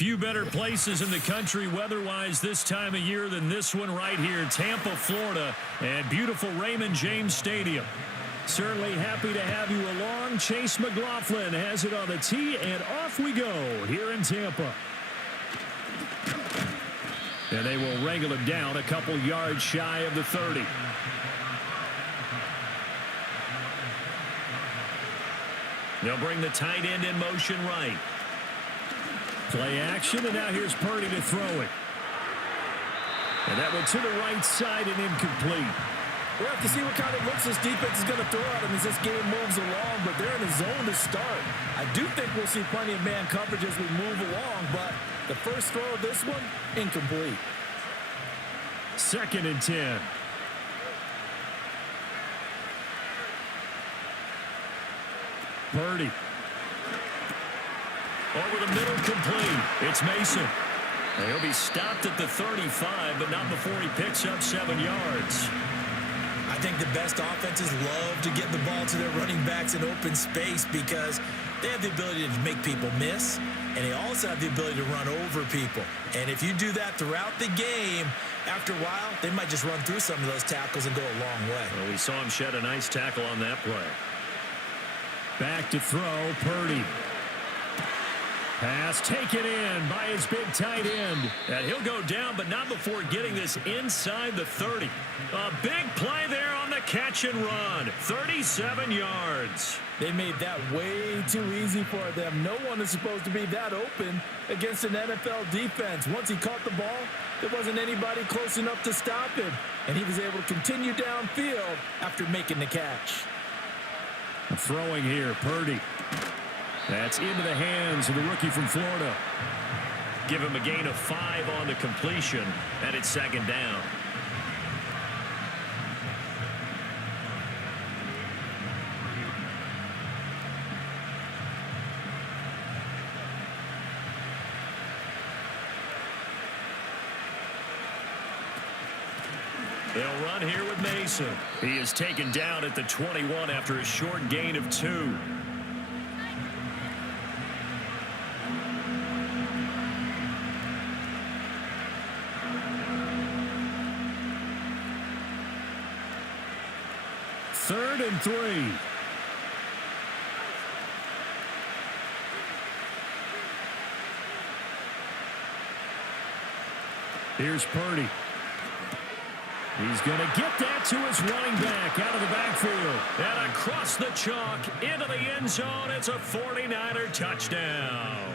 Few better places in the country weather-wise this time of year than this one right here, Tampa, Florida, and beautiful Raymond James Stadium. Certainly happy to have you along. Chase McLaughlin has it on the tee, and off we go here in Tampa. And they will wrangle him down a couple yards shy of the 30. They'll bring the tight end in motion right. Play action, and now here's Purdy to throw it. And that went to the right side and incomplete. We'll have to see what kind of looks this defense is going to throw at him as this game moves along, but they're in a zone to start. I do think we'll see plenty of man coverage as we move along, but the first throw of this one, incomplete. 2nd and 10. Purdy. Over the middle, complete. It's Mason. And he'll be stopped at the 35, but not before he picks up 7 yards. I think the best offenses love to get the ball to their running backs in open space because they have the ability to make people miss, and they also have the ability to run over people. And if you do that throughout the game, after a while, they might just run through some of those tackles and go a long way. Well, we saw him shed a nice tackle on that play. Back to throw, Purdy. Pass taken in by his big tight end. And he'll go down, but not before getting this inside the 30. A big play there on the catch and run. 37 yards. They made that way too easy for them. No one is supposed to be that open against an NFL defense. Once he caught the ball, there wasn't anybody close enough to stop him. And he was able to continue downfield after making the catch. Throwing here, Purdy. That's into the hands of the rookie from Florida. Give him a gain of 5 on the completion, and it's 2nd down. They'll run here with Mason. He is taken down at the 21 after a short gain of 2. Third and 3. Here's Purdy. He's going to get that to his running back out of the backfield. And across the chalk into the end zone. It's a 49er touchdown.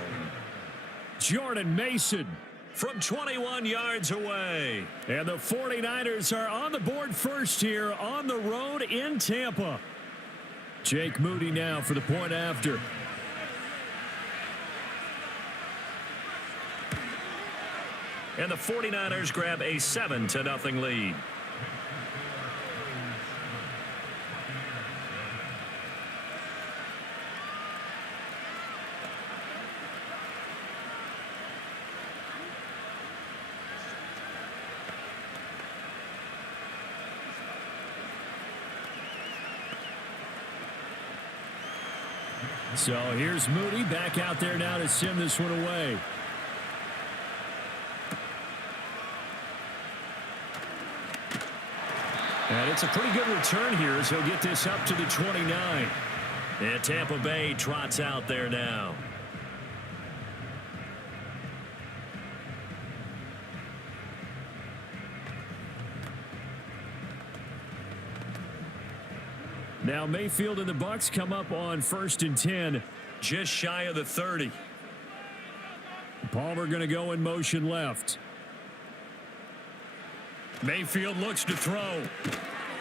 Jordan Mason from 21 yards away. And the 49ers are on the board first here on the road in Tampa. Jake Moody now for the point after. And the 49ers grab a 7-0 lead. So here's Moody back out there now to send this one away. And it's a pretty good return here as he'll get this up to the 29. And Tampa Bay trots out there now. Now Mayfield and the Bucs come up on 1st and 10, just shy of the 30. Palmer going to go in motion left. Mayfield looks to throw.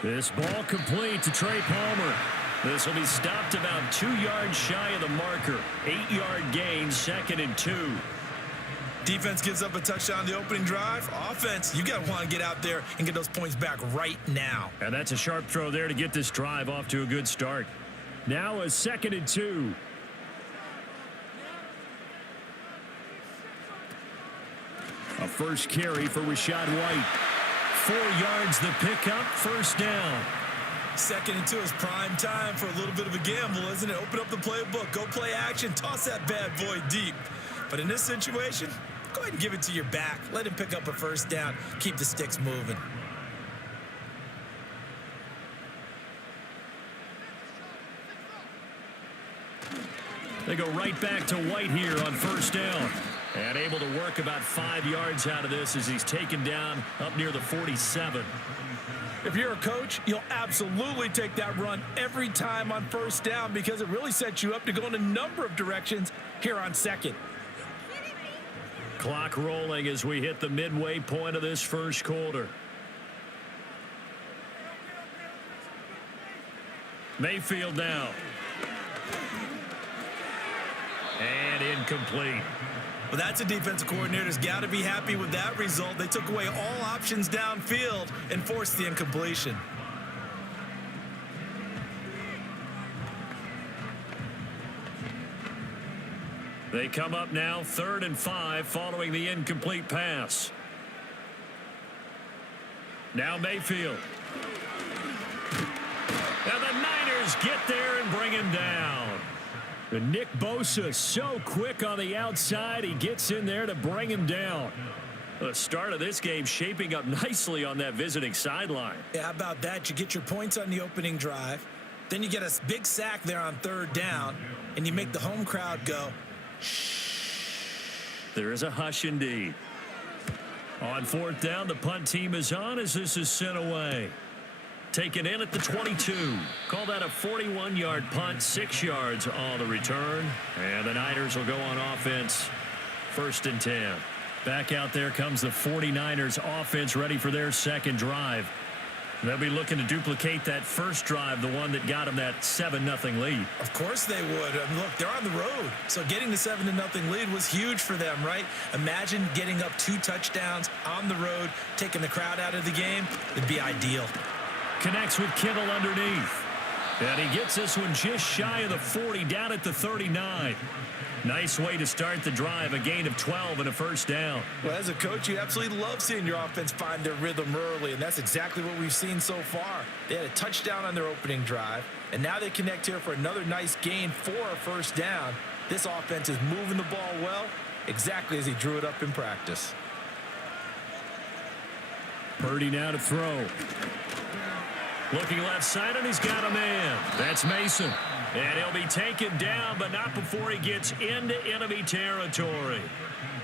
This ball complete to Trey Palmer. This will be stopped about 2 yards shy of the marker. 8-yard gain, 2nd and 2. Defense gives up a touchdown on the opening drive. Offense, you got to want to get out there and get those points back right now. And that's a sharp throw there to get this drive off to a good start. Now a 2nd and 2. A first carry for Rachaad White. 4 yards the pickup, 1st down. 2nd and 2 is prime time for a little bit of a gamble, isn't it? Open up the playbook, go play action, toss that bad boy deep. But in this situation, go ahead and give it to your back. Let him pick up a first down. Keep the sticks moving. They go right back to White here on first down. And able to work about 5 yards out of this as he's taken down up near the 47. If you're a coach, you'll absolutely take that run every time on first down because it really sets you up to go in a number of directions here on second. Clock rolling as we hit the midway point of this first quarter. Mayfield now. And incomplete. Well, that's a defensive coordinator's got to be happy with that result. They took away all options downfield and forced the incompletion. They come up now 3rd and 5 following the incomplete pass. Now Mayfield. And the Niners get there and bring him down. And Nick Bosa so quick on the outside. He gets in there to bring him down. The start of this game shaping up nicely on that visiting sideline. Yeah, how about that? You get your points on the opening drive. Then you get a big sack there on 3rd down. And you make the home crowd go, shh. There is a hush indeed. On 4th down, the punt team is on as this is sent away. Taken in at the 22. Call that a 41-yard punt, 6 yards on the return. And the Niners will go on offense, 1st and 10. Back out there comes the 49ers offense ready for their second drive. They'll be looking to duplicate that first drive, the one that got them that 7-0 lead. Of course they would. I mean, look, they're on the road. So getting the 7-0 lead was huge for them, right? Imagine getting up 2 touchdowns on the road, taking the crowd out of the game. It'd be ideal. Connects with Kittle underneath. And he gets this one just shy of the 40, down at the 39. Nice way to start the drive, a gain of 12 and a first down. Well, as a coach, you absolutely love seeing your offense find their rhythm early, and that's exactly what we've seen so far. They had a touchdown on their opening drive, and now they connect here for another nice gain for a first down. This offense is moving the ball well, exactly as he drew it up in practice. Purdy now to throw. Looking left side, and he's got a man. That's Mason. And he'll be taken down, but not before he gets into enemy territory.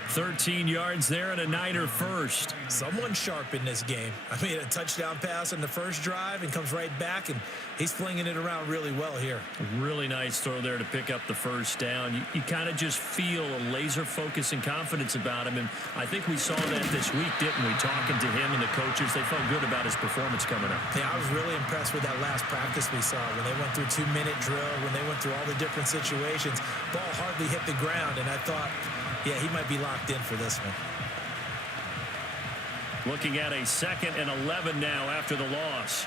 13 yards there and a Niner first. Someone sharp in this game. I mean, a touchdown pass on the first drive and comes right back, and he's flinging it around really well here. Really nice throw there to pick up the first down. You kind of just feel a laser focus and confidence about him, and I think we saw that this week, didn't we? Talking to him and the coaches, they felt good about his performance coming up. Yeah, I was really impressed with that last practice we saw when they went through 2-minute drill, when they went through all the different situations. Ball hardly hit the ground, and I thought, yeah, he might be locked in for this one. Looking at a 2nd and 11 now after the loss.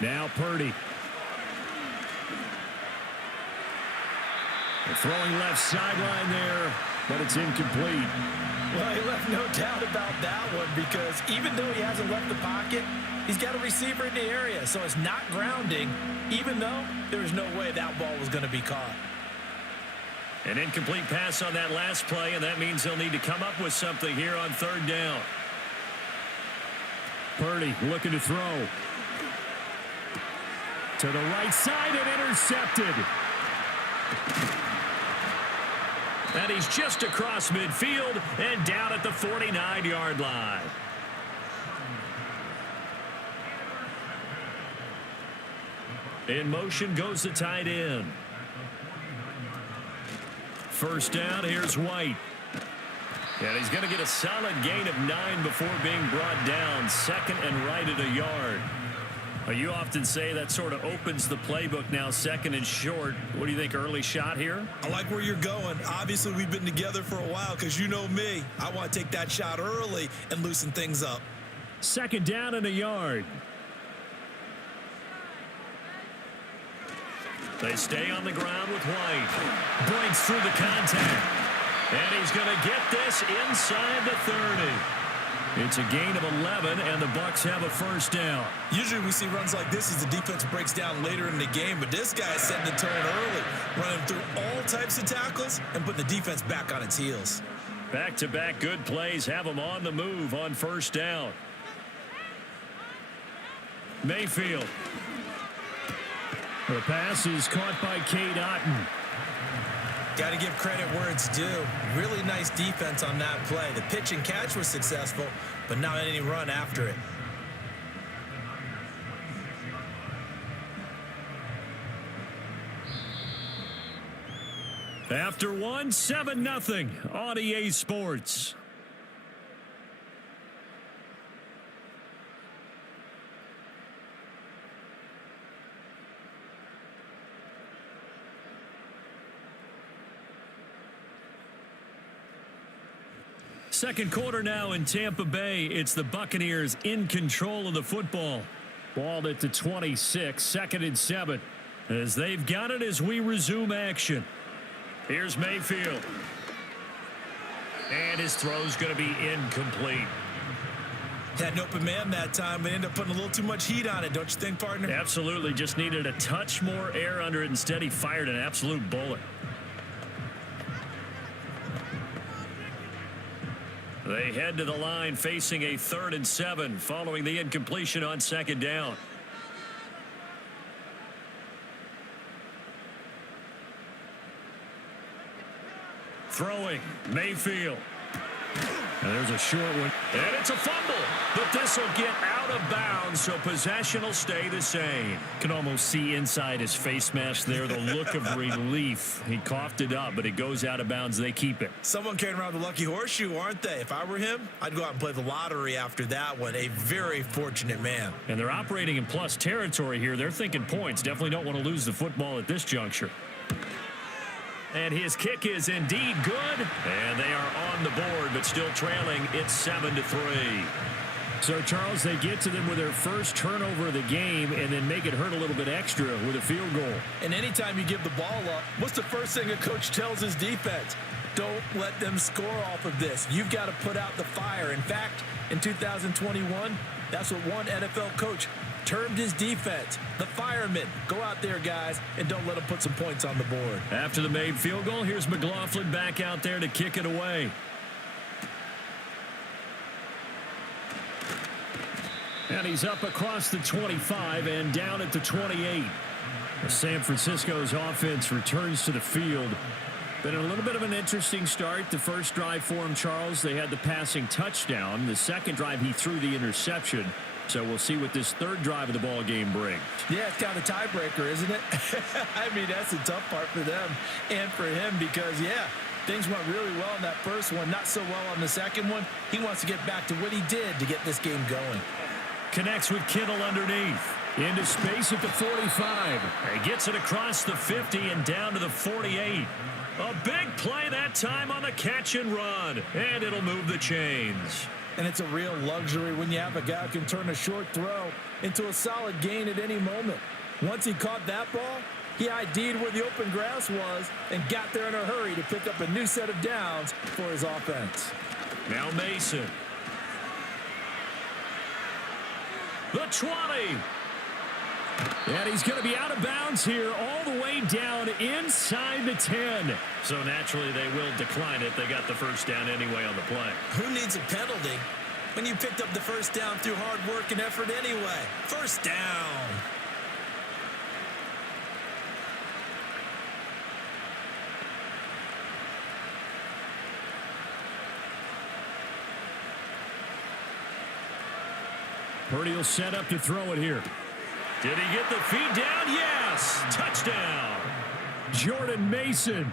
Now Purdy. They're throwing left sideline there, but it's incomplete. Well, he left no doubt about that one because even though he hasn't left the pocket, he's got a receiver in the area, so it's not grounding, even though there was no way that ball was going to be caught. An incomplete pass on that last play, and that means they'll need to come up with something here on 3rd down. Purdy looking to throw. To the right side and intercepted. And he's just across midfield and down at the 49-yard line. In motion goes the tight end. First down, here's White. And he's going to get a solid gain of 9 before being brought down. 2nd and right at a yard. You often say that sort of opens the playbook now, 2nd and short. What do you think, early shot here? I like where you're going. Obviously, we've been together for a while because you know me. I want to take that shot early and loosen things up. 2nd down and a yard. They stay on the ground with White. Breaks through the contact. And he's going to get this inside the 30. It's a gain of 11, and the Bucs have a first down. Usually we see runs like this as the defense breaks down later in the game, but this guy is setting the tone early, running through all types of tackles and putting the defense back on its heels. Back-to-back good plays have them on the move on first down. Mayfield. The pass is caught by Cade Otton. Got to give credit where it's due. Really nice defense on that play. The pitch and catch was successful, but not any run after it. After one, 7-0 on EA Sports. Second quarter now in Tampa Bay. It's the Buccaneers in control of the football. Ball at the 26, 2nd and 7. As they've got it as we resume action. Here's Mayfield. And his throw's going to be incomplete. Had an open man that time, but ended up putting a little too much heat on it, don't you think, partner? Absolutely. Just needed a touch more air under it. Instead, he fired an absolute bullet. They head to the line facing a 3rd and 7 following the incompletion on 2nd down. Throwing, Mayfield. And there's a short one. And it's a fumble. But this will get out of bounds, so possession will stay the same. Can almost see inside his face mask there the look of relief. He coughed it up, but it goes out of bounds. They keep it. Someone carrying around the lucky horseshoe, aren't they? If I were him, I'd go out and play the lottery after that one. A very fortunate man. And they're operating in plus territory here. They're thinking points. Definitely don't want to lose the football at this juncture. And his kick is indeed good. And they are on the board, but still trailing. It's 7-3. So, Charles, they get to them with their first turnover of the game and then make it hurt a little bit extra with a field goal. And anytime you give the ball up, what's the first thing a coach tells his defense? Don't let them score off of this. You've got to put out the fire. In fact, in 2021, that's what one NFL coach termed his defense. The firemen. Go out there, guys, and don't let them put some points on the board. After the made field goal, here's McLaughlin back out there to kick it away. And he's up across the 25 and down at the 28. San Francisco's offense returns to the field. Been a little bit of an interesting start. The first drive for him, Charles, they had the passing touchdown. The second drive, he threw the interception. So we'll see what this third drive of the ball game brings. Yeah, it's kind of a tiebreaker, isn't it? I mean, that's the tough part for them and for him because, yeah, things went really well in that first one, not so well on the second one. He wants to get back to what he did to get this game going. Connects with Kittle underneath. Into space at the 45. He gets it across the 50 and down to the 48. A big play that time on the catch and run. And it'll move the chains. And it's a real luxury when you have a guy who can turn a short throw into a solid gain at any moment. Once he caught that ball, he ID'd where the open grass was and got there in a hurry to pick up a new set of downs for his offense. Now Mason. The 20. And he's going to be out of bounds here all the way down inside the 10. So naturally they will decline it. They got the first down anyway on the play. Who needs a penalty when you picked up the first down through hard work and effort anyway? First down. Purdy will set up to throw it here. Did he get the feed down? Yes! Touchdown! Jordan Mason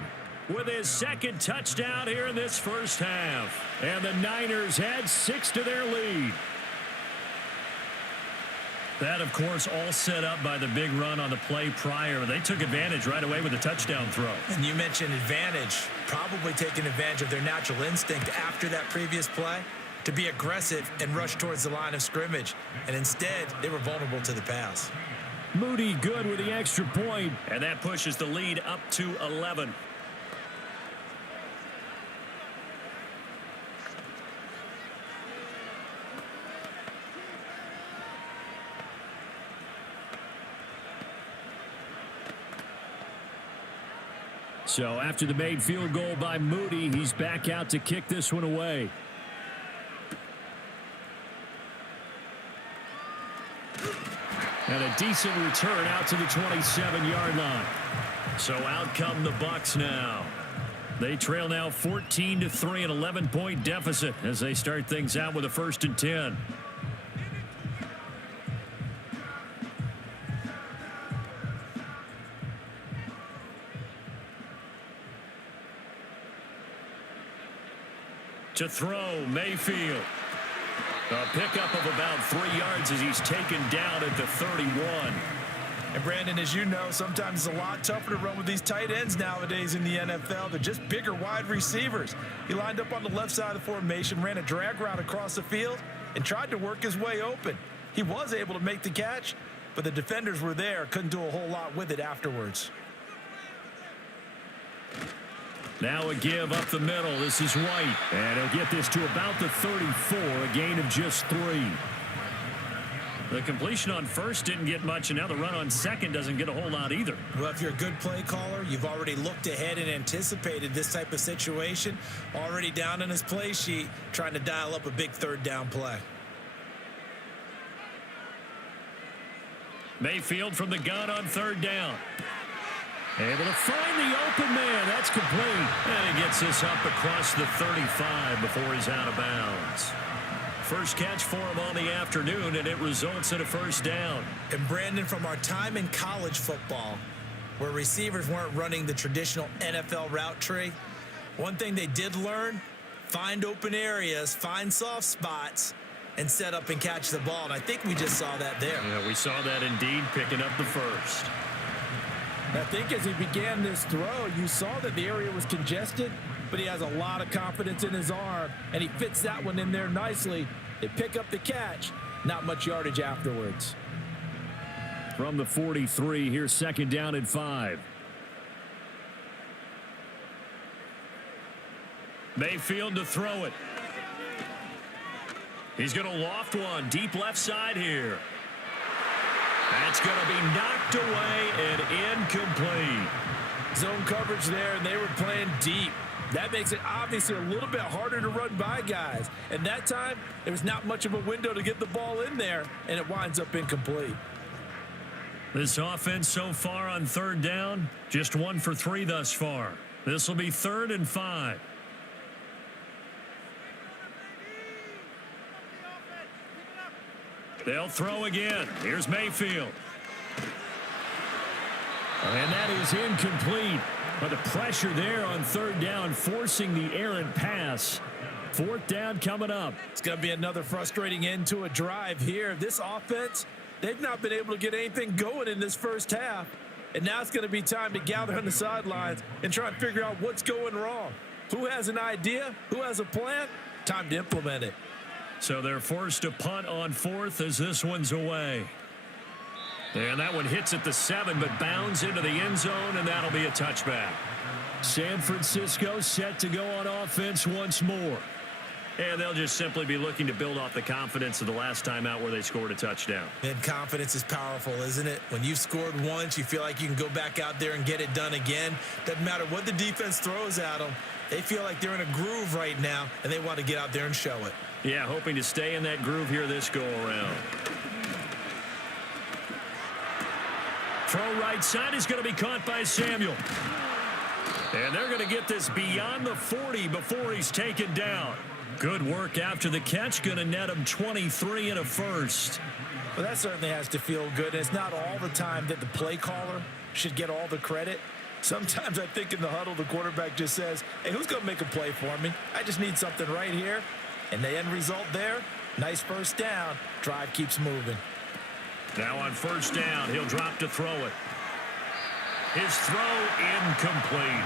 with his second touchdown here in this first half. And the Niners had 6 to their lead. That, of course, all set up by the big run on the play prior. They took advantage right away with a touchdown throw. And you mentioned advantage. Probably taking advantage of their natural instinct after that previous play to be aggressive and rush towards the line of scrimmage. And instead, they were vulnerable to the pass. Moody good with the extra point, and that pushes the lead up to 11. So after the made field goal by Moody, he's back out to kick this one away. And a decent return out to the 27-yard line. So out come the Bucs now. They trail now 14-3, an 11-point deficit as they start things out with a 1st and 10. To throw, Mayfield. A pickup of about 3 yards as he's taken down at the 31. And Brandon, as you know, sometimes it's a lot tougher to run with these tight ends nowadays in the NFL. They're just bigger wide receivers. He lined up on the left side of the formation, ran a drag route across the field, and tried to work his way open. He was able to make the catch, but the defenders were there, couldn't do a whole lot with it afterwards. Now a give up the middle. This is White. And he'll get this to about the 34, a gain of just 3. The completion on first didn't get much, and now the run on second doesn't get a whole lot either. Well, if you're a good play caller, you've already looked ahead and anticipated this type of situation. Already down in his play sheet, trying to dial up a big 3rd down play. Mayfield from the gun on 3rd down. Able to find the open man. That's complete. And he gets this up across the 35 before he's out of bounds. First catch for him on the afternoon, and it results in a 1st down. And Brandon, from our time in college football, where receivers weren't running the traditional NFL route tree, one thing they did learn, find open areas, find soft spots, and set up and catch the ball. And I think we just saw that there. Yeah, we saw that indeed, picking up the 1st. I think as he began this throw, you saw that the area was congested, but he has a lot of confidence in his arm, and he fits that one in there nicely. They pick up the catch, not much yardage afterwards. From the 43, here's 2nd down and 5. Mayfield to throw it. He's going to loft one deep left side here. That's going to be knocked away and incomplete. Zone coverage there, and they were playing deep. That makes it obviously a little bit harder to run by guys. And that time, there was not much of a window to get the ball in there, and it winds up incomplete. This offense so far on 3rd down, just 1 for 3 thus far. This will be 3rd and 5. They'll throw again. Here's Mayfield. And that is incomplete. But the pressure there on 3rd down, forcing the errant pass. 4th down coming up. It's going to be another frustrating end to a drive here. This offense, they've not been able to get anything going in this first half. And now it's going to be time to gather on the sidelines and try and figure out what's going wrong. Who has an idea? Who has a plan? Time to implement it. So they're forced to punt on 4th as this one's away. And that one hits at the 7, but bounds into the end zone, and that'll be a touchback. San Francisco set to go on offense once more. And they'll just simply be looking to build off the confidence of the last time out where they scored a touchdown. And confidence is powerful, isn't it? When you've scored once, you feel like you can go back out there and get it done again. Doesn't matter what the defense throws at them. They feel like they're in a groove right now, and they want to get out there and show it. Yeah, hoping to stay in that groove here this go-around. Throw right side is going to be caught by Samuel. And they're going to get this beyond the 40 before he's taken down. Good work after the catch. Going to net him 23 and a 1st. Well, that certainly has to feel good. It's not all the time that the play caller should get all the credit. Sometimes I think in the huddle, the quarterback just says, hey, who's going to make a play for me? I just need something right here. And the end result there, nice 1st down. Drive keeps moving. Now on 1st down, he'll drop to throw it. His throw incomplete.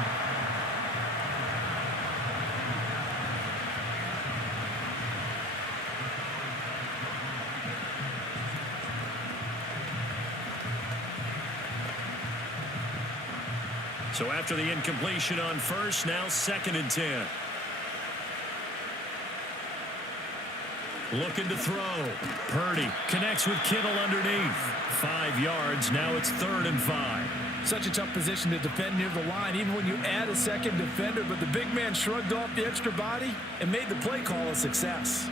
So after the incompletion on 1st, now 2nd and 10. Looking to throw. Purdy connects with Kittle underneath. 5 yards. Now it's 3rd and 5. Such a tough position to defend near the line, even when you add a second defender, but the big man shrugged off the extra body and made the play call a success.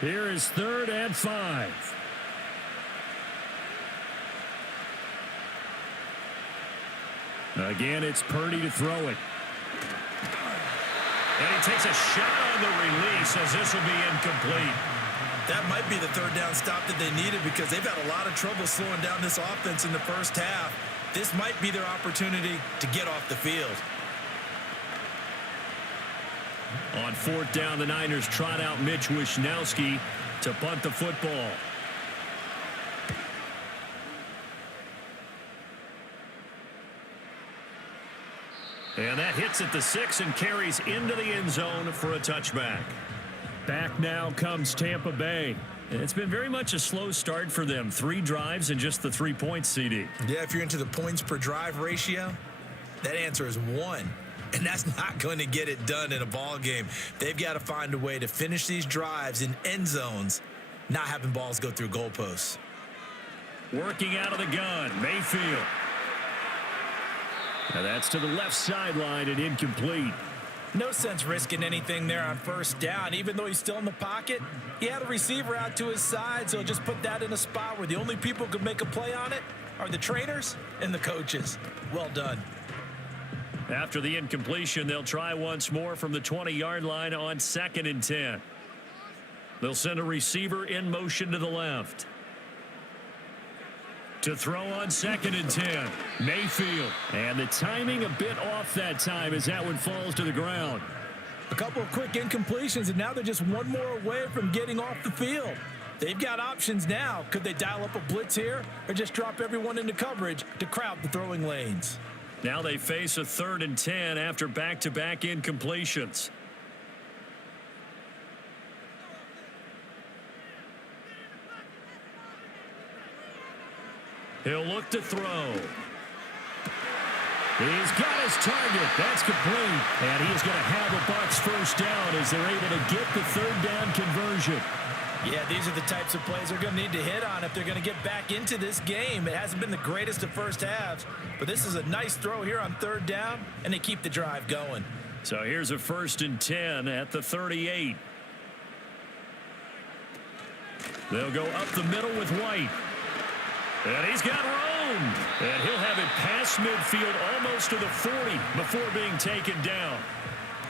Here is 3rd and 5. Again, it's Purdy to throw it. And he takes a shot on the release as this will be incomplete. That might be the 3rd down stop that they needed because they've had a lot of trouble slowing down this offense in the first half. This might be their opportunity to get off the field. On 4th down, the Niners trot out Mitch Wishnowski to punt the football. And that hits at the 6 and carries into the end zone for a touchback. Back now comes Tampa Bay. It's been very much a slow start for them. 3 drives and just the 3 points, CD. Yeah, if you're into the points per drive ratio, that answer is 1. And that's not going to get it done in a ball game. They've got to find a way to finish these drives in end zones, not having balls go through goalposts. Working out of the gun, Mayfield. Now that's to the left sideline and incomplete. No sense risking anything there on 1st down. Even though he's still in the pocket, he had a receiver out to his side, so just put that in a spot where the only people who could make a play on it are the trainers and the coaches. Well done. After the incompletion, they'll try once more from the 20-yard line on 2nd and 10. They'll send a receiver in motion to the left. To throw on 2nd and 10, Mayfield. And the timing a bit off that time as that one falls to the ground. A couple of quick incompletions, and now they're just one more away from getting off the field. They've got options now. Could they dial up a blitz here or just drop everyone into coverage to crowd the throwing lanes? Now they face a 3rd and 10 after back-to-back incompletions. He'll look to throw. He's got his target. That's complete. And he's going to have a Bucs 1st down as they're able to get the 3rd down conversion. Yeah, these are the types of plays they're going to need to hit on if they're going to get back into this game. It hasn't been the greatest of first halves, but this is a nice throw here on 3rd down, and they keep the drive going. So here's a 1st and 10 at the 38. They'll go up the middle with White. And he's got room. And he'll have it past midfield almost to the 40 before being taken down.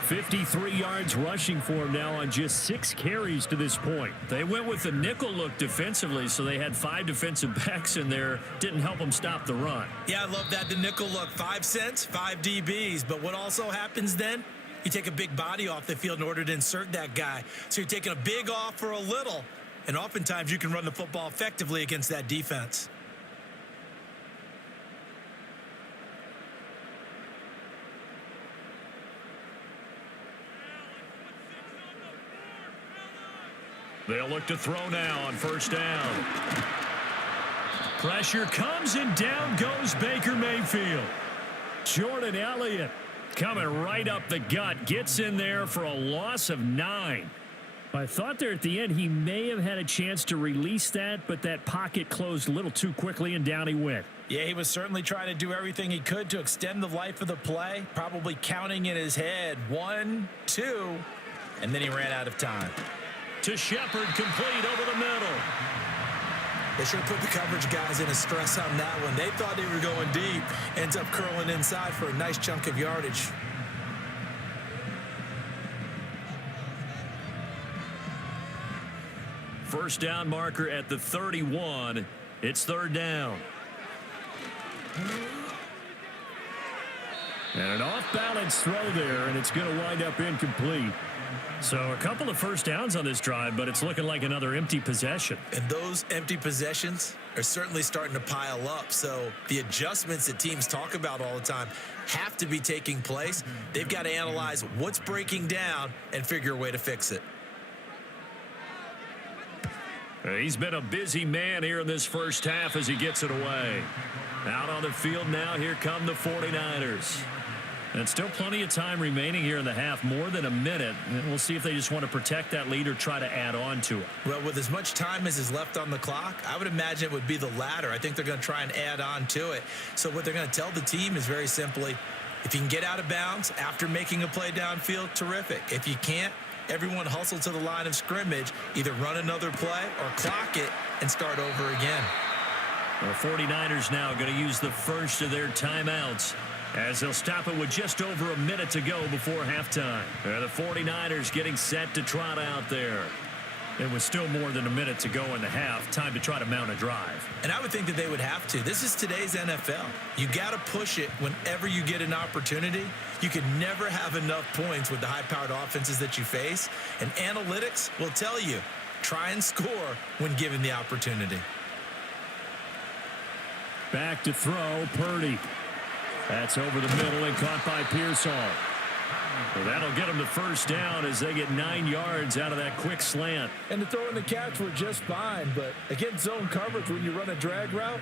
53 yards rushing for him now on just 6 carries to this point. They went with the nickel look defensively, so they had 5 defensive backs in there. Didn't help them stop the run. Yeah, I love that. The nickel look, 5 cents, 5 DBs. But what also happens then? You take a big body off the field in order to insert that guy. So you're taking a big off for a little. And oftentimes you can run the football effectively against that defense. They'll look to throw now on 1st down. Pressure comes and down goes Baker Mayfield. Jordan Elliott coming right up the gut. Gets in there for a loss of 9. I thought there at the end he may have had a chance to release that, but that pocket closed a little too quickly and down he went. Yeah, he was certainly trying to do everything he could to extend the life of the play, probably counting in his head 1, 2, and then he ran out of time. To Shepard, complete over the middle. They should have put the coverage guys in a stress on that one. They thought they were going deep. Ends up curling inside for a nice chunk of yardage. First down marker at the 31. It's 3rd down. And an off-balance throw there, and it's going to wind up incomplete. So a couple of 1st downs on this drive, but it's looking like another empty possession. And those empty possessions are certainly starting to pile up. So the adjustments that teams talk about all the time have to be taking place. They've got to analyze what's breaking down and figure a way to fix it. He's been a busy man here in this first half as he gets it away. Out on the field now, here come the 49ers. And still plenty of time remaining here in the half, more than a minute. And we'll see if they just want to protect that lead or try to add on to it. Well, with as much time as is left on the clock, I would imagine it would be the latter. I think they're going to try and add on to it. So what they're going to tell the team is very simply, if you can get out of bounds after making a play downfield, terrific. If you can't, everyone hustle to the line of scrimmage, either run another play or clock it and start over again. The 49ers now going to use the first of their timeouts, as they'll stop it with just over a minute to go before halftime. The 49ers getting set to trot out there. It was still more than a minute to go in the half. Time to try to mount a drive. And I would think that they would have to. This is today's NFL. You got to push it whenever you get an opportunity. You can never have enough points with the high-powered offenses that you face. And analytics will tell you, try and score when given the opportunity. Back to throw, Purdy. That's over the middle and caught by Pearsall. Well, that'll get them the first down as they get 9 yards out of that quick slant. And the throw and the catch were just fine, but against zone coverage when you run a drag route,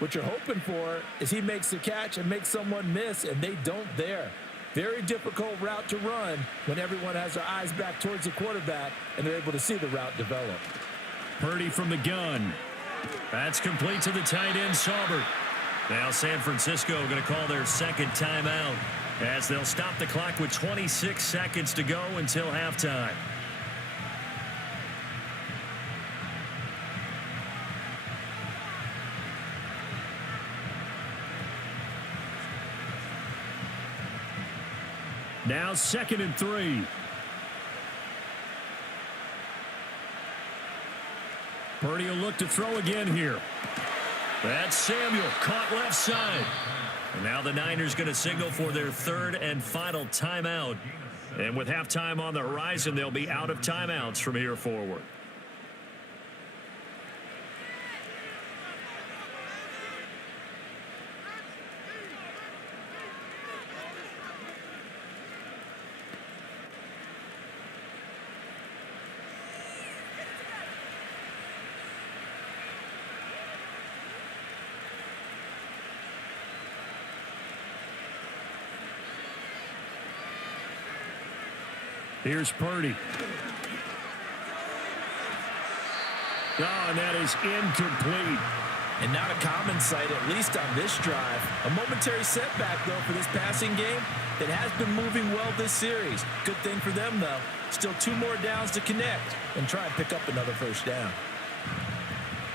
what you're hoping for is he makes the catch and makes someone miss, and they don't there. Very difficult route to run when everyone has their eyes back towards the quarterback and they're able to see the route develop. Purdy from the gun. That's complete to the tight end, Saubert. Now San Francisco going to call their second timeout, as they'll stop the clock with 26 seconds to go until halftime. Now 2nd and 3. Purdy will look to throw again here. That's Samuel, caught left side. And now the Niners going to signal for their third and final timeout. And with halftime on the horizon, they'll be out of timeouts from here forward. Here's Purdy. Oh, and that is incomplete. And not a common sight, at least on this drive. A momentary setback, though, for this passing game that has been moving well this series. Good thing for them, though. Still 2 more downs to connect and try and pick up another first down.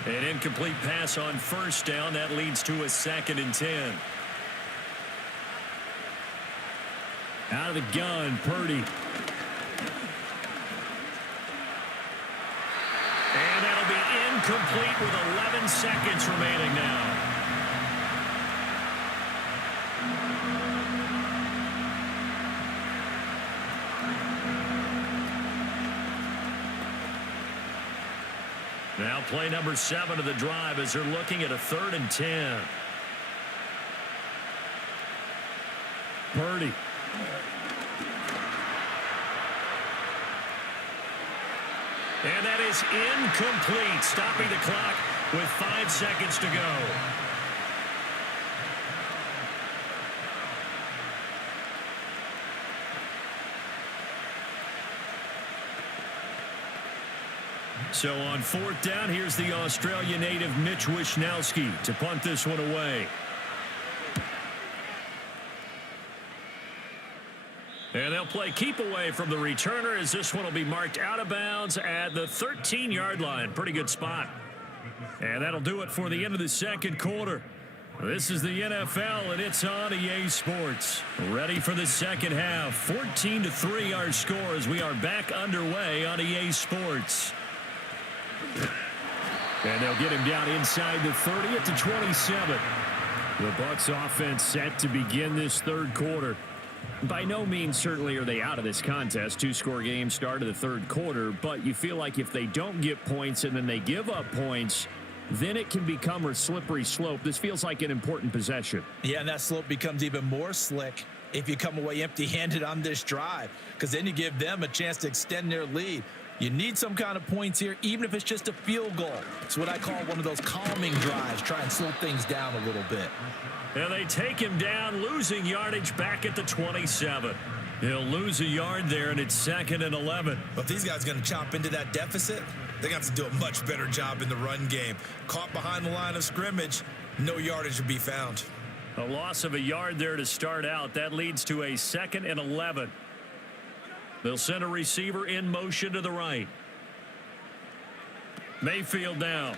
An incomplete pass on first down. That leads to a 2nd and 10. Out of the gun, Purdy. And that'll be incomplete with 11 seconds remaining now. Now play number 7 of the drive as they're looking at a 3rd and 10. Purdy. And that is incomplete, stopping the clock with 5 seconds to go. So on 4th down, here's the Australia native Mitch Wishnowsky to punt this one away. And they'll play keep away from the returner, as this one will be marked out of bounds at the 13-yard line. Pretty good spot. And that'll do it for the end of the 2nd quarter. This is the NFL, and it's on EA Sports. Ready for the 2nd half. 14-3 our score as we are back underway on EA Sports. And they'll get him down inside the 30 at the 27. The Bucs offense set to begin this 3rd quarter. By no means certainly are they out of this contest. 2-score game start of the 3rd quarter, but you feel like if they don't get points and then they give up points, then it can become a slippery slope. This feels like an important possession. Yeah, and that slope becomes even more slick if you come away empty-handed on this drive, because then you give them a chance to extend their lead. You need some kind of points here, even if it's just a field goal. It's what I call one of those calming drives. Try and slow things down a little bit. And they take him down, losing yardage back at the 27. He'll lose a yard there, and it's 2nd and 11. But if these guys are going to chop into that deficit, they're going to have to do a much better job in the run game. Caught behind the line of scrimmage, no yardage to be found. A loss of a yard there to start out. That leads to a 2nd and 11. They'll send a receiver in motion to the right. Mayfield now.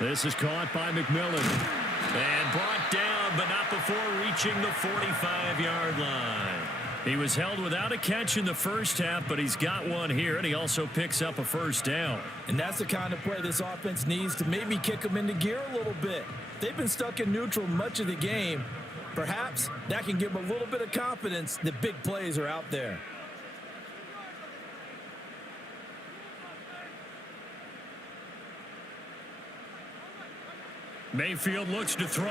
This is caught by McMillan. And brought down, but not before reaching the 45-yard line. He was held without a catch in the first half, but he's got one here, and he also picks up a first down. And that's the kind of play this offense needs to maybe kick them into gear a little bit. They've been stuck in neutral much of the game. Perhaps that can give them a little bit of confidence that big plays are out there. Mayfield looks to throw.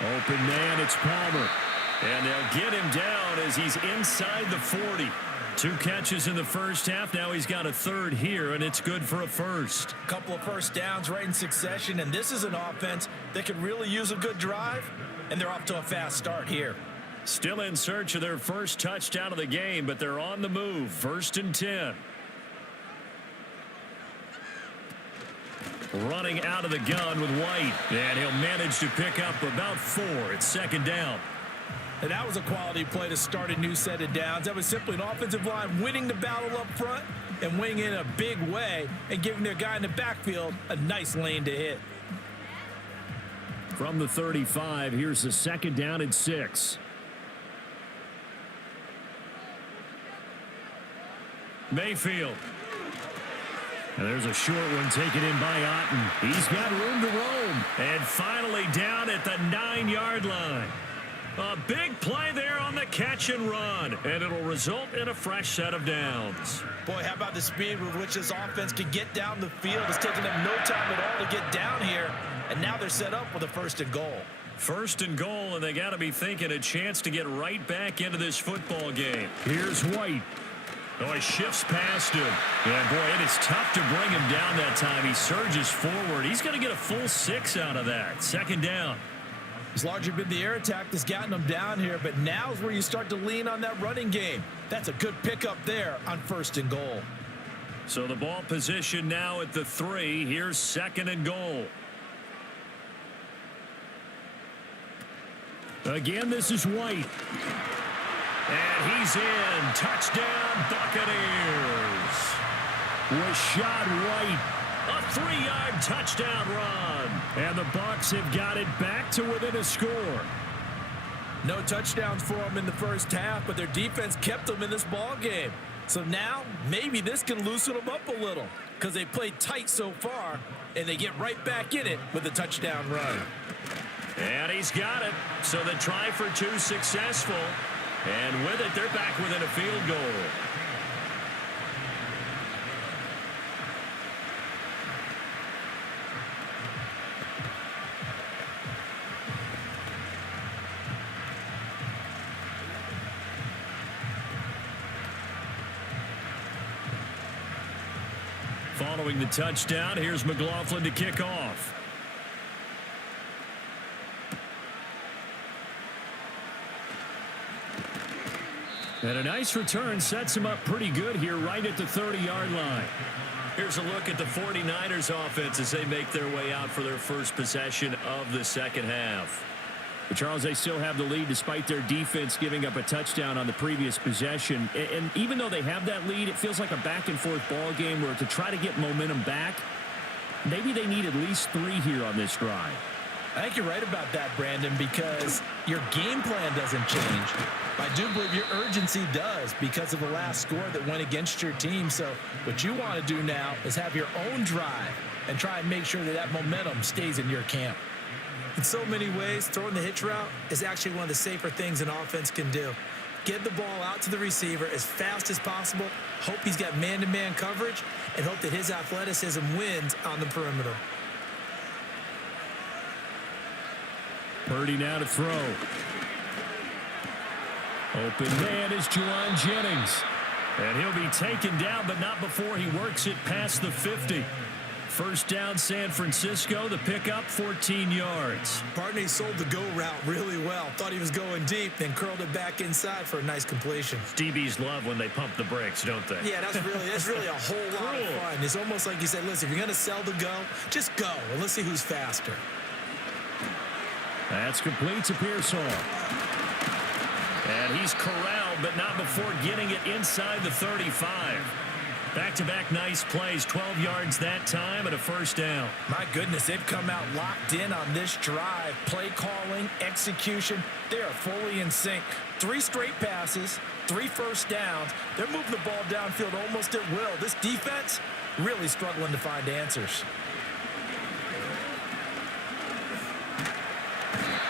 Open man, it's Palmer. And they'll get him down as he's inside the 40. 2 catches in the first half. Now he's got a third here, and it's good for a first. A couple of first downs right in succession, and this is an offense that could really use a good drive, and they're off to a fast start here. Still in search of their first touchdown of the game, but they're on the move. 1st and 10. Running out of the gun with White, and he'll manage to pick up about 4. It's 2nd down. And that was a quality play to start a new set of downs. That was simply an offensive line winning the battle up front and winning in a big way and giving their guy in the backfield a nice lane to hit. From the 35, here's the 2nd down and 6. Mayfield. And there's a short one taken in by Otten. He's got room to roam. And finally down at the 9-yard line. A big play there on the catch and run. And it'll result in a fresh set of downs. Boy, how about the speed with which this offense can get down the field? It's taken them no time at all to get down here. And now they're set up with a 1st and goal. 1st and goal, and they got to be thinking a chance to get right back into this football game. Here's White. Oh, he shifts past him. Yeah, boy, it is tough to bring him down that time. He surges forward. He's going to get a full 6 out of that. 2nd down. It's largely been the air attack that's gotten them down here, but now is where you start to lean on that running game. That's a good pickup there on 1st and goal. So the ball position now at the 3. Here's 2nd and goal. Again, this is White. And he's in. Touchdown, Buccaneers. Rashad White. A 3-yard touchdown run. And the Bucs have got it back to within a score. No touchdowns for them in the first half, but their defense kept them in this ball game. So now maybe this can loosen them up a little because they played tight so far, and they get right back in it with a touchdown run. And he's got it. So the try for 2 successful. And with it, they're back within a field goal. Following the touchdown, here's McLaughlin to kick off. And a nice return sets him up pretty good here right at the 30-yard line. Here's a look at the 49ers offense as they make their way out for their first possession of the second half. But Charles, they still have the lead despite their defense giving up a touchdown on the previous possession. And even though they have that lead, it feels like a back-and-forth ball game where to try to get momentum back, maybe they need at least 3 here on this drive. I think you're right about that, Brandon, because your game plan doesn't change. I do believe your urgency does because of the last score that went against your team. So what you want to do now is have your own drive and try and make sure that that momentum stays in your camp. In so many ways, throwing the hitch route is actually one of the safer things an offense can do. Get the ball out to the receiver as fast as possible, hope he's got man-to-man coverage, and hope that his athleticism wins on the perimeter. Purdy now to throw. Open man is Juwan Jennings. And he'll be taken down, but not before he works it past the 50. First down, San Francisco. The pickup, 14 yards. Partner, he sold the go route really well. Thought he was going deep, then curled it back inside for a nice completion. DBs love when they pump the brakes, don't they? Yeah, that's really a whole lot of fun. It's almost like you said, listen, if you're going to sell the go, just go, and let's see who's faster. That's complete to Pearsall. And he's corralled, but not before getting it inside the 35. Back-to-back nice plays, 12 yards that time and a first down. My goodness, they've come out locked in on this drive. Play calling, execution, they are fully in sync. 3 straight passes, 3 first downs. They're moving the ball downfield almost at will. This defense really struggling to find answers.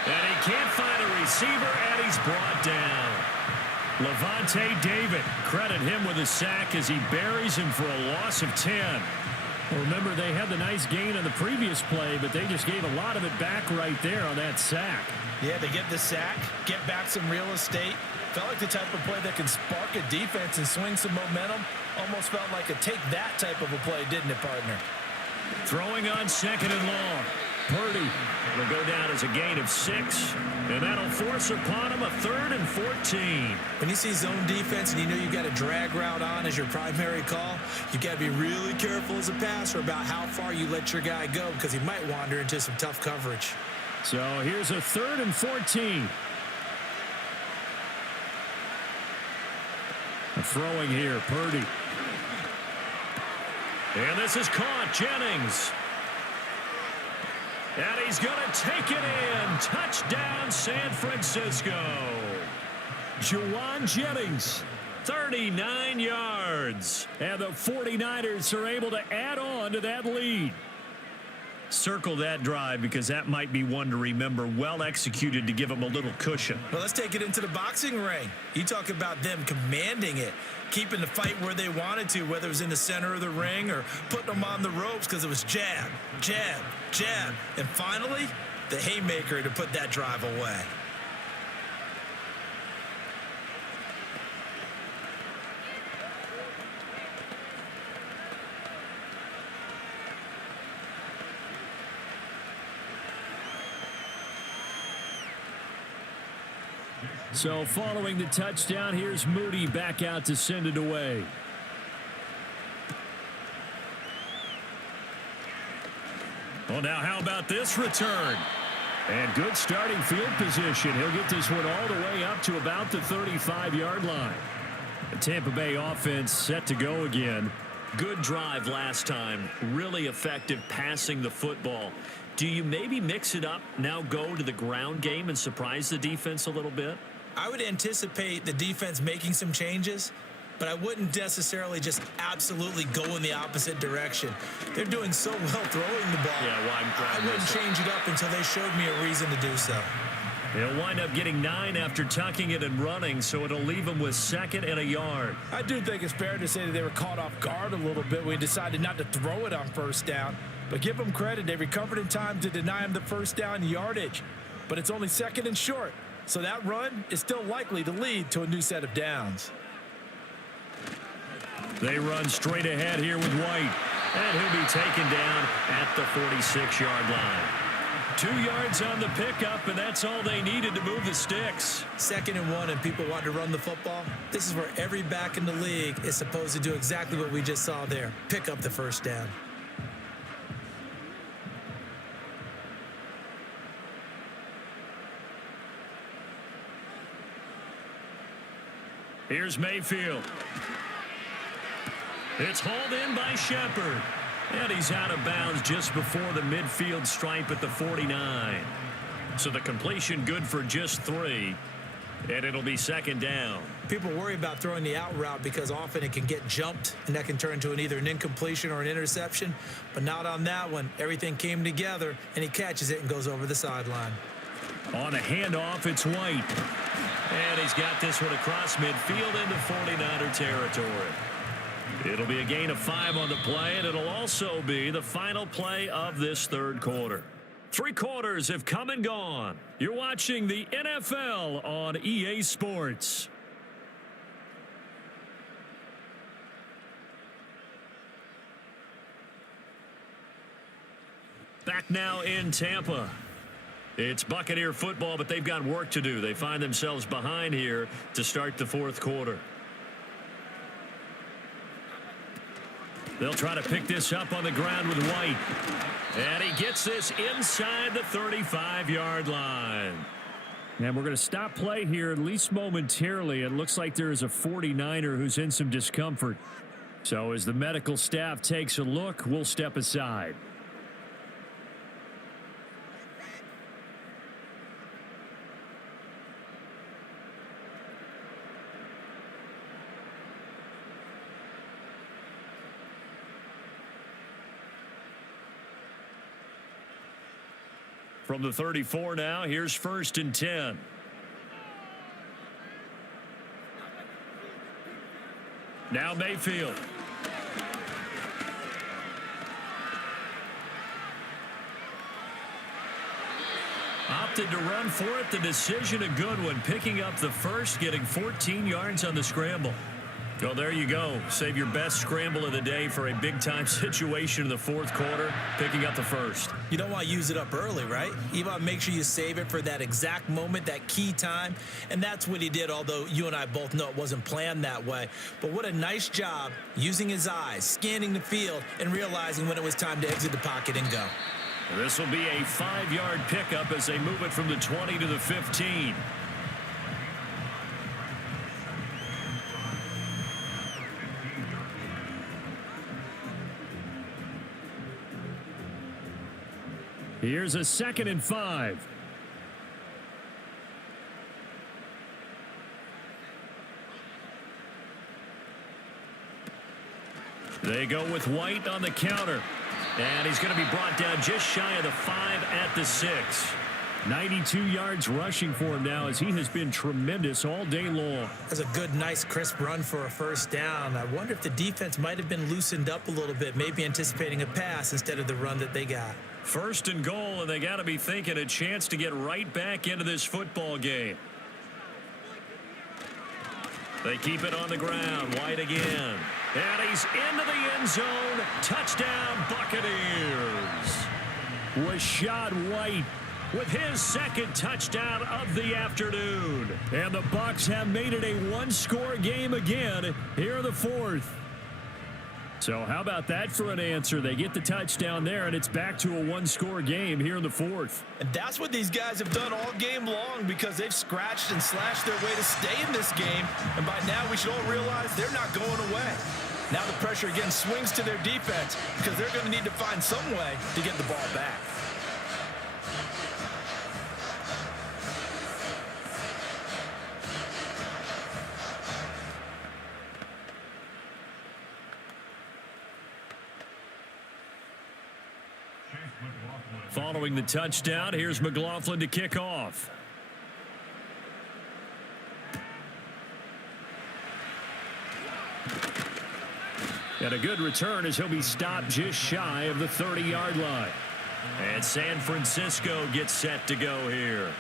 And he can't find a receiver, and he's brought down. Levante David, credit him with a sack as he buries him for a loss of 10. Well, remember, they had the nice gain on the previous play, but they just gave a lot of it back right there on that sack. Yeah, they get the sack, get back some real estate. Felt like the type of play that can spark a defense and swing some momentum. Almost felt like a take-that type of a play, didn't it, partner? Throwing on second and long. Purdy will go down as a gain of 6, and that'll force upon him a 3rd and 14. When you see zone defense and you know you got a drag route on as your primary call, you got to be really careful as a passer about how far you let your guy go because he might wander into some tough coverage. So here's a 3rd and 14. Throwing here, Purdy. And this is caught. Jennings. And he's going to take it in. Touchdown, San Francisco. Juwan Jennings, 39 yards. And the 49ers are able to add on to that lead. Circle that drive because that might be one to remember. Well executed to give them a little cushion. Well, let's take it into the boxing ring. You talk about them commanding it, keeping the fight where they wanted to, whether it was in the center of the ring or putting them on the ropes because it was jab, jab, jab. And finally, the haymaker to put that drive away. So following the touchdown, here's Moody back out to send it away. Well, now how about this return? And good starting field position. He'll get this one all the way up to about the 35-yard line. The Tampa Bay offense set to go again. Good drive last time. Really effective passing the football. Do you maybe mix it up, now go to the ground game and surprise the defense a little bit? I would anticipate the defense making some changes, but I wouldn't necessarily just absolutely go in the opposite direction. They're doing so well throwing the ball. Yeah, well, I wouldn't change it up until they showed me a reason to do so. They'll wind up getting 9 after tucking it and running, so it'll leave them with 2nd and a yard. I do think it's fair to say that they were caught off guard a little bit when we decided not to throw it on first down. But give them credit. They recovered in time to deny him the first down yardage. But it's only 2nd and short. So that run is still likely to lead to a new set of downs. They run straight ahead here with White. And he'll be taken down at the 46-yard line. 2 yards on the pickup, and that's all they needed to move the sticks. 2nd and 1, and people want to run the football. This is where every back in the league is supposed to do exactly what we just saw there. Pick up the first down. Here's Mayfield. It's hauled in by Shepard. And he's out of bounds just before the midfield stripe at the 49. So the completion good for just 3. And it'll be 2nd down. People worry about throwing the out route because often it can get jumped, and that can turn into either an incompletion or an interception. But not on that one. Everything came together, and he catches it and goes over the sideline. On a handoff, it's White. And he's got this one across midfield into 49er territory. It'll be a gain of 5 on the play, and it'll also be the final play of this 3rd quarter. Three quarters have come and gone. You're watching the NFL on EA Sports. Back now in Tampa. It's Buccaneer football, but they've got work to do. They find themselves behind here to start the fourth quarter. They'll try to pick this up on the ground with White. And he gets this inside the 35-yard line. And we're going to stop play here, at least momentarily. It looks like there is a 49er who's in some discomfort. So as the medical staff takes a look, we'll step aside. From the 34 now, here's 1st and 10. Now Mayfield. Opted to run for it. The decision a good one. Picking up the first, getting 14 yards on the scramble. Well, there you go. Save your best scramble of the day for a big-time situation in the fourth quarter, picking up the first. You don't want to use it up early, right? You want to make sure you save it for that exact moment, that key time, and that's what he did, although you and I both know it wasn't planned that way. But what a nice job using his eyes, scanning the field, and realizing when it was time to exit the pocket and go. This will be a 5-yard pickup as they move it from the 20 to the 15. Here's a 2nd and 5. They go with White on the counter. And he's going to be brought down just shy of the 5 at the 6. 92 yards rushing for him now as he has been tremendous all day long. That's a good, nice, crisp run for a first down. I wonder if the defense might have been loosened up a little bit, maybe anticipating a pass instead of the run that they got. 1st and goal, and they got to be thinking a chance to get right back into this football game. They keep it on the ground. White again. And he's into the end zone. Touchdown, Buccaneers. Rashad White with his 2nd touchdown of the afternoon. And the Bucs have made it a one-score game again here in the 4th. So how about that for an answer? They get the touchdown there, and it's back to a one-score game here in the 4th. And that's what these guys have done all game long because they've scratched and slashed their way to stay in this game. And by now, we should all realize they're not going away. Now the pressure again swings to their defense because they're going to need to find some way to get the ball back. Following the touchdown, here's McLaughlin to kick off. And a good return as he'll be stopped just shy of the 30-yard line. And San Francisco gets set to go here.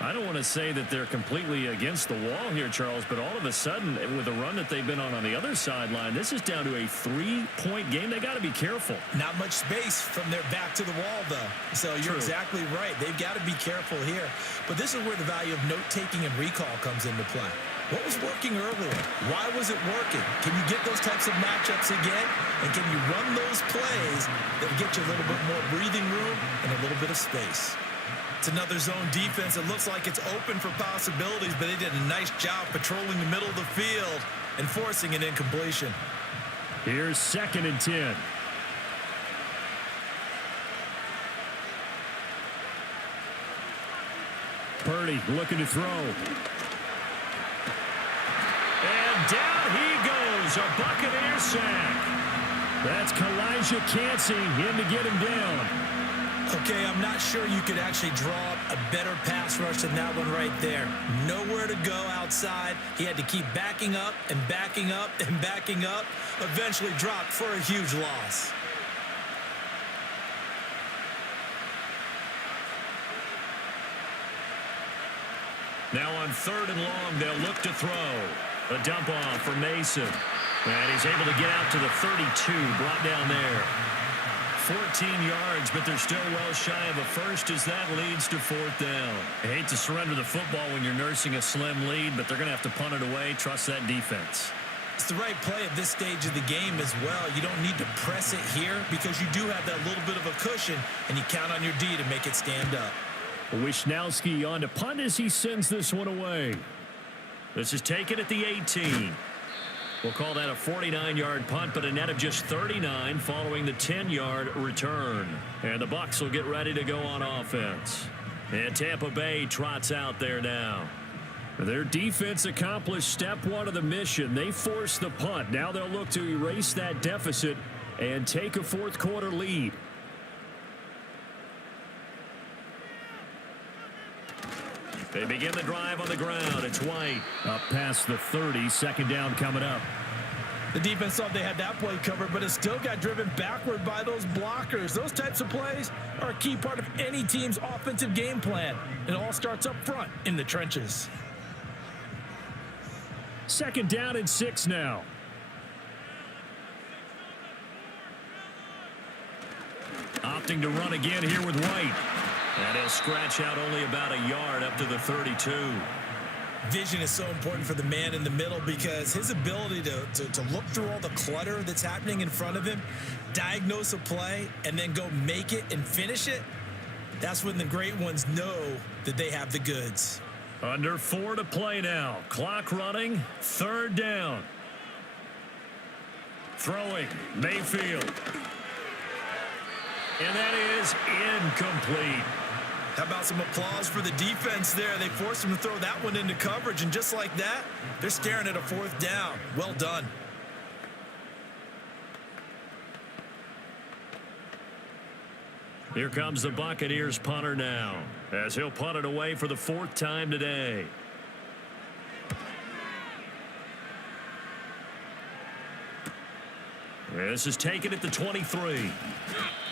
I don't want to say that they're completely against the wall here, Charles, but all of a sudden, with the run that they've been on the other sideline, this is down to a 3-point game. They got to be careful. Not much space from their back to the wall, though. So you're exactly right. They've got to be careful here. But this is where the value of note-taking and recall comes into play. What was working earlier? Why was it working? Can you get those types of matchups again? And can you run those plays that get you a little bit more breathing room and a little bit of space? It's another zone defense. It looks like it's open for possibilities, but they did a nice job patrolling the middle of the field and forcing an incompletion. Here's 2nd and 10. Purdy looking to throw. And down he goes. A Buccaneer sack. That's Kalijah Cansey in to get him down. Okay, I'm not sure you could actually draw up a better pass rush than that one right there. Nowhere to go outside. He had to keep backing up and backing up and backing up. Eventually dropped for a huge loss. Now on 3rd and long, they'll look to throw. A dump off for Mason. And he's able to get out to the 32, brought down there. 14 yards, but they're still well shy of a first as that leads to 4th down. I hate to surrender the football when you're nursing a slim lead, but they're going to have to punt it away. Trust that defense. It's the right play at this stage of the game as well. You don't need to press it here because you do have that little bit of a cushion, and you count on your D to make it stand up. Wisnowski on to punt as he sends this one away. This is taken at the 18. We'll call that a 49-yard punt, but a net of just 39 following the 10-yard return. And the Bucs will get ready to go on offense. And Tampa Bay trots out there now. Their defense accomplished step one of the mission. They forced the punt. Now they'll look to erase that deficit and take a fourth-quarter lead. They begin the drive on the ground. It's White. Up past the 30. 2nd down coming up. The defense thought they had that play covered, but it still got driven backward by those blockers. Those types of plays are a key part of any team's offensive game plan. It all starts up front in the trenches. 2nd down and 6 now. Opting to run again here with White. And he'll scratch out only about a yard up to the 32. Vision is so important for the man in the middle because his ability to look through all the clutter that's happening in front of him, diagnose a play, and then go make it and finish it, that's when the great ones know that they have the goods. Under 4 to play now. Clock running. 3rd down. Throwing. Mayfield. And that is incomplete. How about some applause for the defense there? They forced him to throw that one into coverage, and just like that, they're staring at a 4th down. Well done. Here comes the Buccaneers punter now, as he'll punt it away for the 4th time today. This is taken at the 23.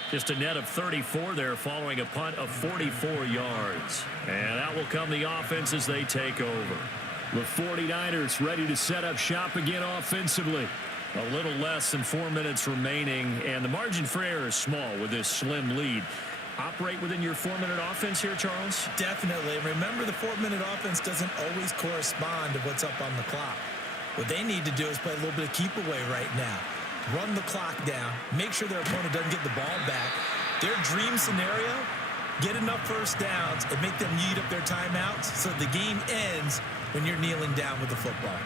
Just a net of 34 there following a punt of 44 yards. And out will come the offense as they take over. The 49ers ready to set up shop again offensively. A little less than 4 minutes remaining, and the margin for error is small with this slim lead. Operate within your 4-minute offense here, Charles? Definitely. Remember, the 4-minute offense doesn't always correspond to what's up on the clock. What they need to do is play a little bit of keep away right now. Run the clock down, make sure their opponent doesn't get the ball back. Their dream scenario, get enough first downs and make them eat up their timeouts so the game ends when you're kneeling down with the football.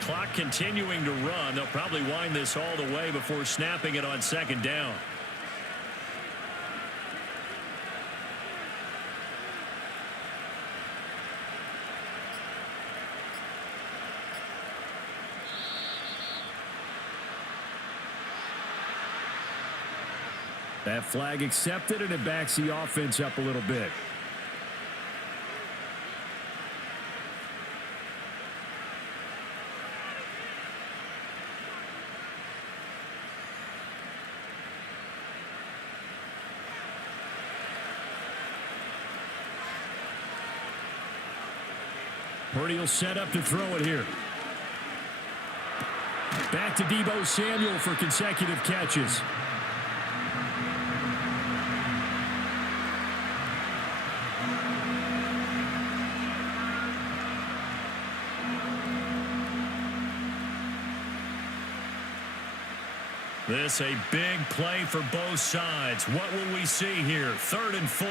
Clock continuing to run. They'll probably wind this all the way before snapping it on 2nd down. That flag accepted, and it backs the offense up a little bit. Purdy will set up to throw it here. Back to Deebo Samuel for consecutive catches. This a big play for both sides. What will we see here? 3rd and 4.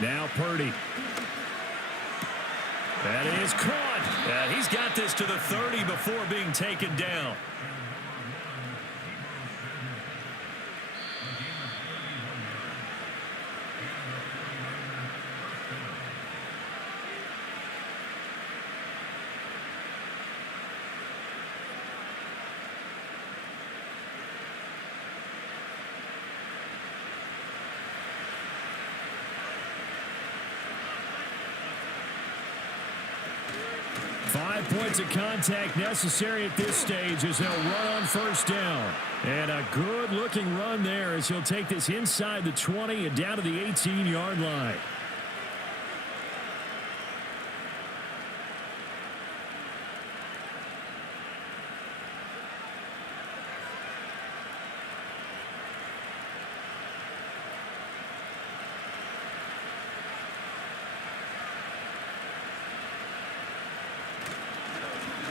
Now Purdy. That is caught. And he's got this to the 30 before being taken down. points of contact necessary at this stage as they'll run on first down. And a good-looking run there as he'll take this inside the 20 and down to the 18-yard line.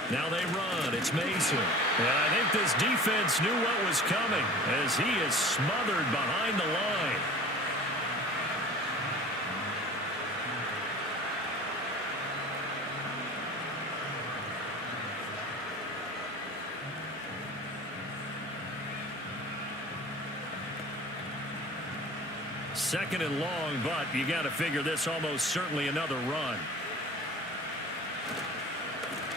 Now they run. It's Mason. And I think this defense knew what was coming as he is smothered behind the line. Second and long, but you got to figure this almost certainly another run.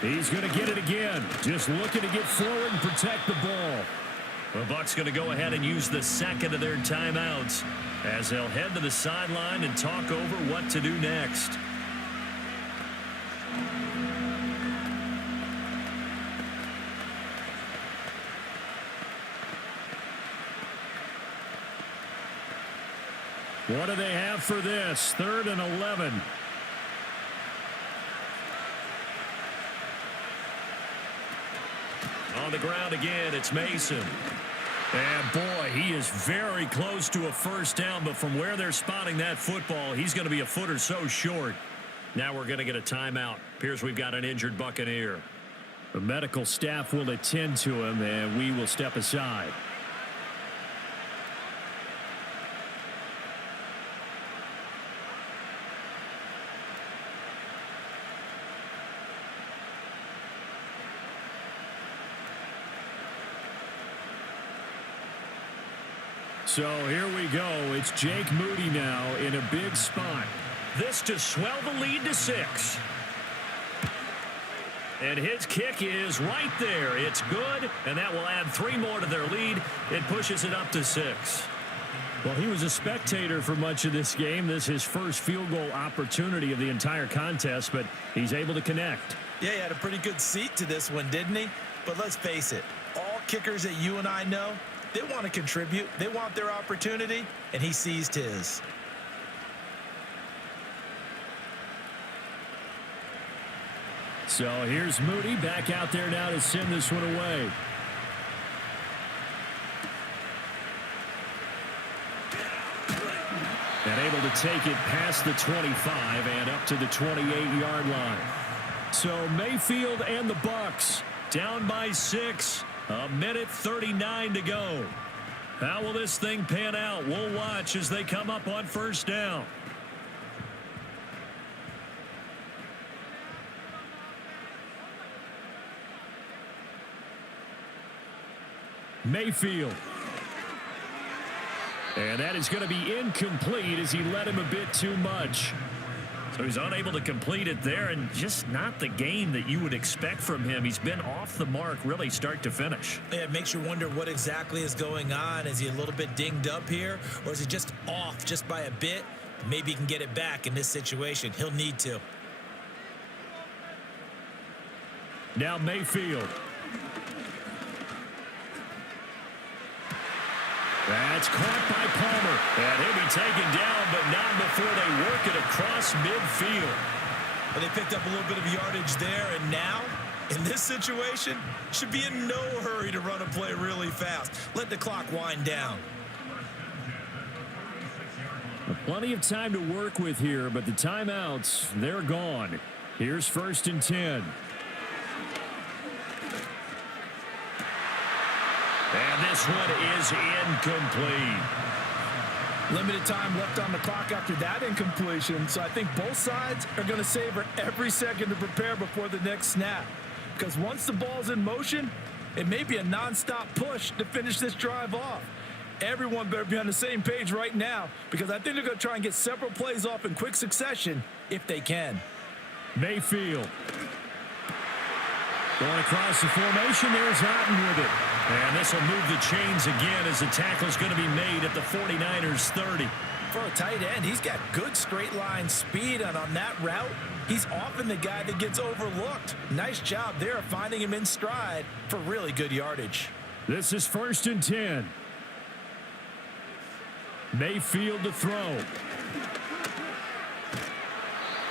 He's going to get it again. Just looking to get forward and protect the ball. The Bucs going to go ahead and use the second of their timeouts as they'll head to the sideline and talk over what to do next. What do they have for this? 3rd and 11. On the ground again, it's Mason. And boy, he is very close to a first down, but from where they're spotting that football, he's going to be a foot or so short. Now we're going to get a timeout. Appears we've got an injured Buccaneer. The medical staff will attend to him, and we will step aside. So here we go. It's Jake Moody now in a big spot. This to swell the lead to 6. And his kick is right there. It's good, and that will add 3 more to their lead. It pushes it up to 6. Well, he was a spectator for much of this game. This is his first field goal opportunity of the entire contest, but he's able to connect. Yeah, he had a pretty good seat to this one, didn't he? But let's face it, all kickers that you and I know, they want to contribute. They want their opportunity, and he seized his. So here's Moody back out there now to send this one away. And able to take it past the 25 and up to the 28-yard line. So Mayfield and the Bucs down by 6. 1:39 to go. How will this thing pan out? We'll watch as they come up on first down. Mayfield. And that is going to be incomplete as he led him a bit too much. So he's unable to complete it there, and just not the game that you would expect from him. He's been off the mark really start to finish. Yeah, it makes you wonder what exactly is going on. Is he a little bit dinged up here, or is he just off just by a bit? Maybe he can get it back in this situation. He'll need to. Now Mayfield. That's caught by Palmer. And he'll be taken down, but not before they work it across midfield. Well, they picked up a little bit of yardage there, and now, in this situation, should be in no hurry to run a play really fast. Let the clock wind down. Plenty of time to work with here, but the timeouts, they're gone. Here's 1st and 10. And this one is incomplete. Limited time left on the clock after that incompletion, so I think both sides are going to savor every second to prepare before the next snap. Because once the ball's in motion, it may be a nonstop push to finish this drive off. Everyone better be on the same page right now, because I think they're going to try and get several plays off in quick succession if they can. Mayfield. Going across the formation, there's Otten with it. And this will move the chains again as the tackle's going to be made at the 49ers 30. For a tight end, he's got good straight line speed, and on that route, he's often the guy that gets overlooked. Nice job there of finding him in stride for really good yardage. This is 1st and 10. Mayfield to throw.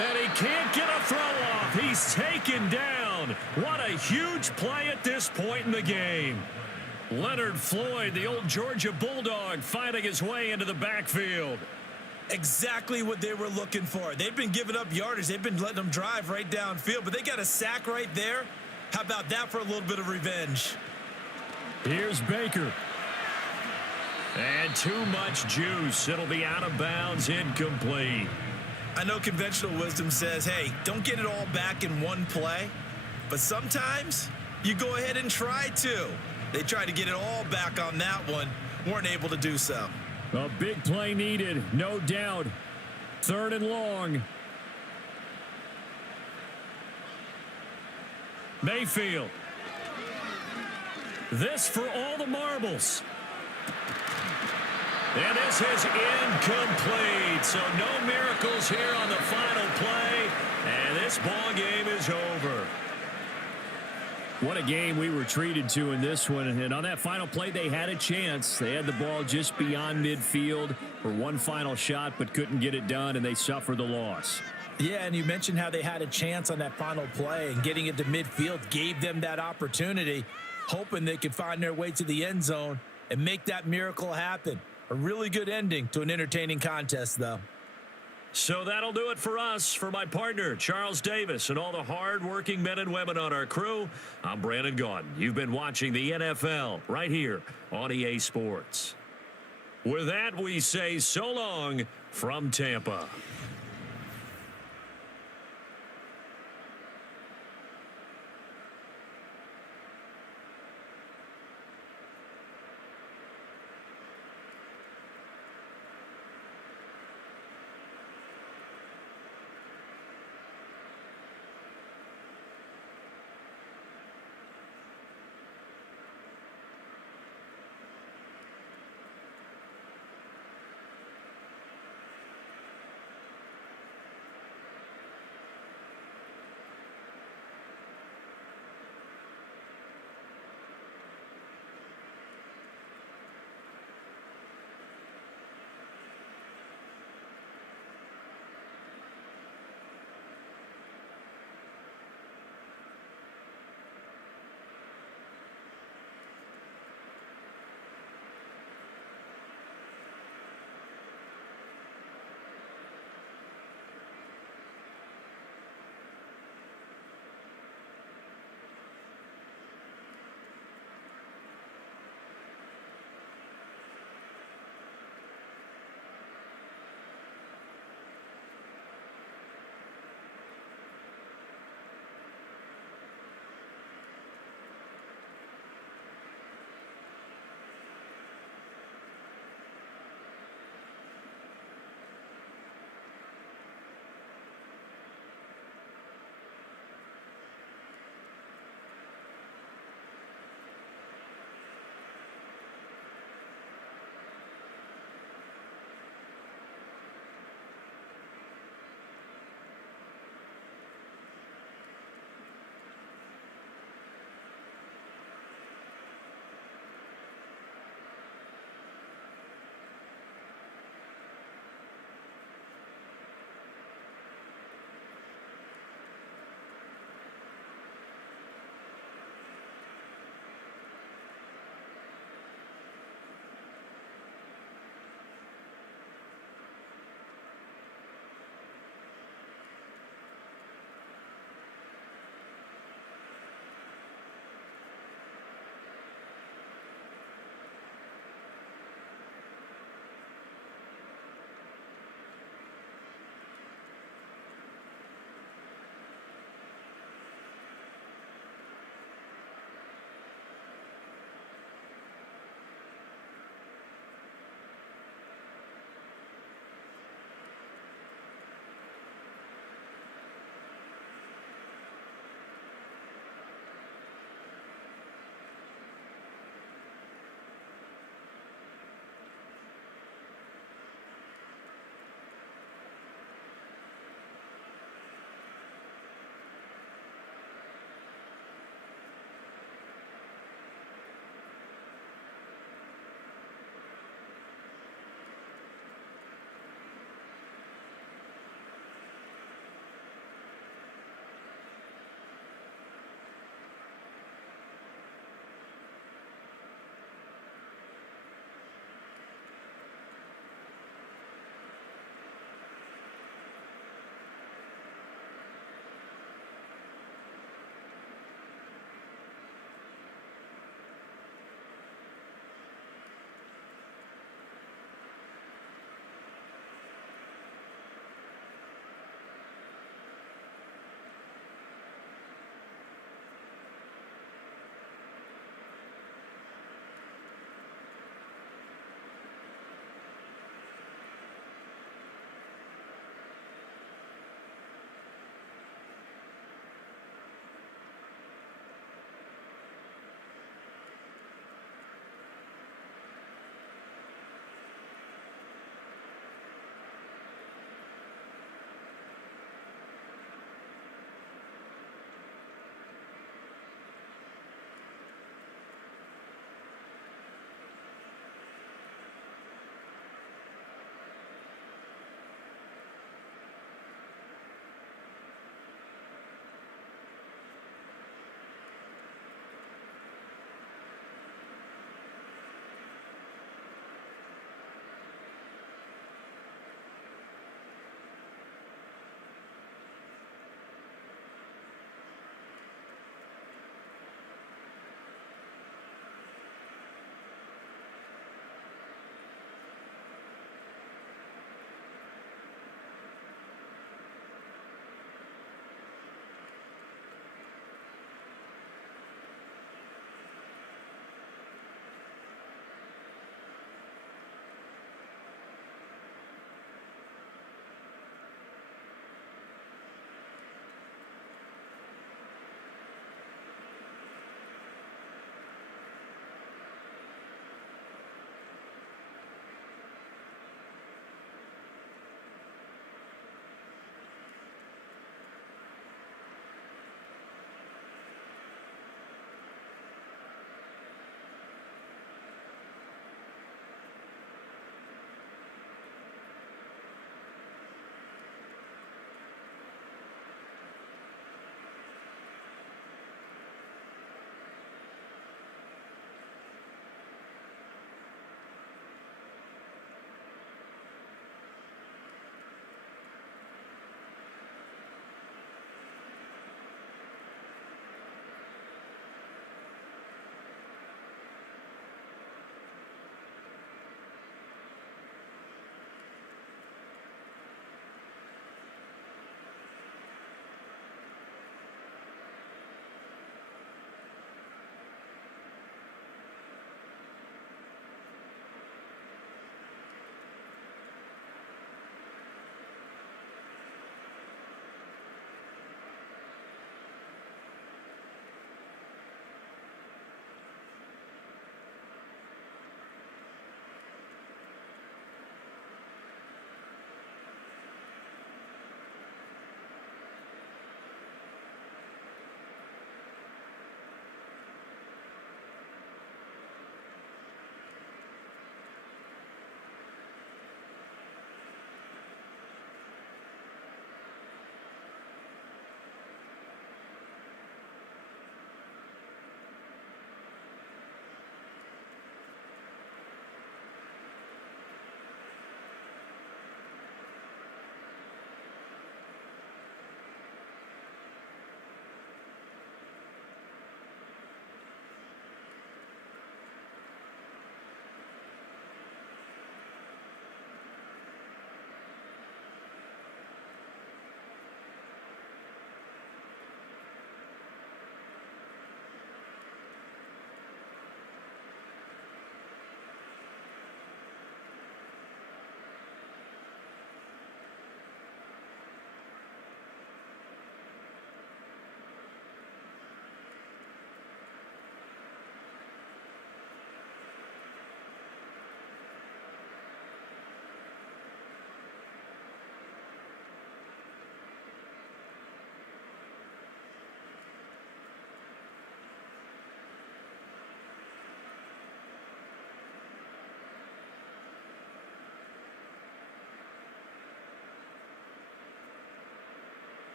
And he can't get a throw off. He's taken down. What a huge play at this point in the game. Leonard Floyd, the old Georgia Bulldog, finding his way into the backfield. Exactly what they were looking for. They've been giving up yardage. They've been letting them drive right downfield, but they got a sack right there. How about that for a little bit of revenge? Here's Baker. And too much juice. It'll be out of bounds, incomplete. I know conventional wisdom says, hey, don't get it all back in one play. But sometimes you go ahead and try to. They tried to get it all back on that one. Weren't able to do so. A big play needed, no doubt. 3rd and long. Mayfield. This for all the marbles. And this is incomplete. So no miracles here on the final play. And this ball game is over. What a game we were treated to in this one. And on that final play, they had a chance. They had the ball just beyond midfield for one final shot, but couldn't get it done, and they suffered the loss. Yeah, and you mentioned how they had a chance on that final play, and getting it to midfield gave them that opportunity, hoping they could find their way to the end zone and make that miracle happen. A really good ending to an entertaining contest, though. So that'll do it for us. For my partner, Charles Davis, and all the hard-working men and women on our crew, I'm Brandon Gaudin. You've been watching the NFL right here on EA Sports. With that, we say so long from Tampa.